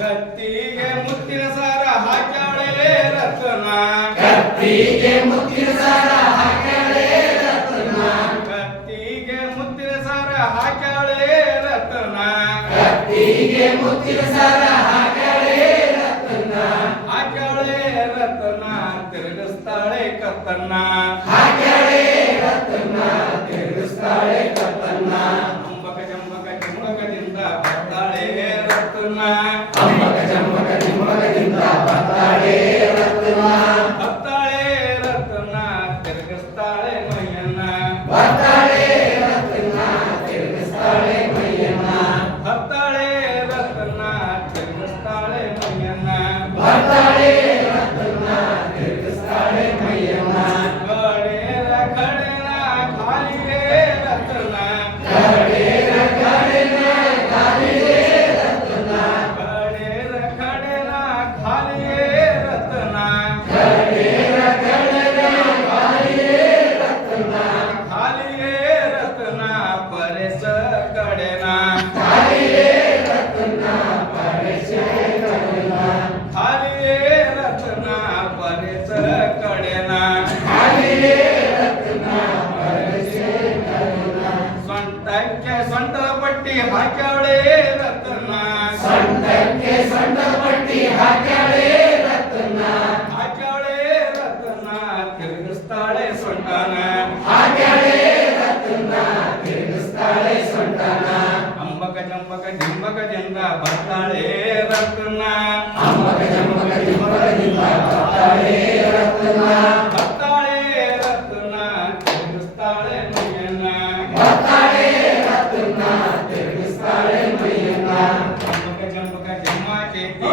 ಕತ್ತಿಗೆ ಮುತ್ತಿನ ಸಾರ ಹಾಕ್ಯಾಳೆ ರತ್ನ ಕತ್ತಿಗೆ ಮುತ್ತಿನ ಸಾರ ಹಾಕ್ಯಾಳೆ ರತ್ನ ಕತ್ತಿಗೆ ಮುತ್ತಿನ ಸಾರ ಹಾಕ್ಯಾಳೆ ರತ್ನ ಕತ್ತಿಗೆ ಮುತ್ತಿನ ಸಾರ ಹಾಕ್ಯಾಳೆ ರತ್ನ ಹಾಕ್ಯಾಳೆ ರತ್ನ ತಿರುಗಿಸ್ತಾಳೆ ಕತ್ತನ್ನ ಹಾಕ್ಯಾಳೆ ರತ್ನ ತಿರುಗಿಸ್ತಾಳೆ ಕತ್ತನ್ನ ಅಂಬಕ ಜಂಬಕ ಜಂಬಕದಿಂದ ಬರ್ತಾಳೆ ರತ್ನ ಅಂಬಕ ಜಂಬಕ ಜಂಬಕದಿಂದ ಬರ್ತಾಳೆ ರತ್ನ ಬರ್ತಾಳೆ ರತ್ನ ತಿರುಗಿಸ್ತಾಳೆ ಮೈಯನ್ನ ಬರ್ತಾಳೆ ರತ್ನ ತಿರುಗಿಸ್ತಾಳೆ ಮೈಯನ್ನ ಬರ್ತಾಳೆ ರತ್ನ ತಿರುಗಿಸ್ತಾಳೆ ಮೈಯನ್ನ ಬರ್ತಾಳೆ ರತ್ನ ತಿರುಗಿಸ್ತಾಳೆ ಮೈಯನ್ನ ಕಡೇರ ಕಡೆನ ಖಾಲಿಗೆ ರತ್ನ ಕಡೇರ ಕಡೆನ ಕಾಲಿಗೆ ರತ್ನ ಕಡೇರ ಕಡೆನ ಖಾಲಿಗೆ ರತ್ನ ಕಡೇರ ಕಡೆನ ಕಾಲಿಗೆ ರತ್ನ ಖಾಲಿಗೆ ರತ್ನ ಪರೆಸ ಕಡೆನ ಕಾಲಿಗೆ ರತ್ನ ಪರಶ ಕಡೆನ ಖಾಲಿಗೆ ರತ್ನ ಪರೆಸ ಕಡೆನ ಕಾಲಿಗೆ ರತ್ನ ಪರಶ ಕಡೆನ ಸೊಂಟಕ್ಕೆ ಸೊಂಟದ ಪಟ್ಟಿ ಹಾಕ್ಯಾಳೆ ರತ್ನ ಸೊಂಟಕ್ಕೆ ಸೊಂಟ ಪಟ್ಟಿ ಹಾಕ್ಯಾಳೆ ರತ್ನ ಹಾಕ್ಯಾಳೆ ರತ್ನ ತಿರುಗಿಸ್ತಾಳೆ ಸೊಂಟನ ಹಾಕ್ಯಾಳೆ ರತ್ನ ತಿರುಗಿಸ್ತಾಳೆ ಸೊಂಟನ ಅಂಬಕ ಜಂಬಕ ಜಿಂಬಕದಿಂದ ಬರ್ತಾಳೆ ರತ್ನ ಅಂಬಕ ಜಂಬಕ ಜಿಂಬಕದಿಂದ ಬರ್ತಾಳೆ ರತ್ನ ಬರ್ತಾಳೆ ರತ್ನ ತಿರುಗಿಸ್ತಾಳೆ ಮೈಯನ್ನ ಬರ್ತಾಳೆ ರತ್ನ ತಿರುಗಿಸ್ತಾಳೆ ಮೈಯನ್ನ ಅಂಬಕ ಜಂಬಕ ಜಿಂಬಕೇತಿ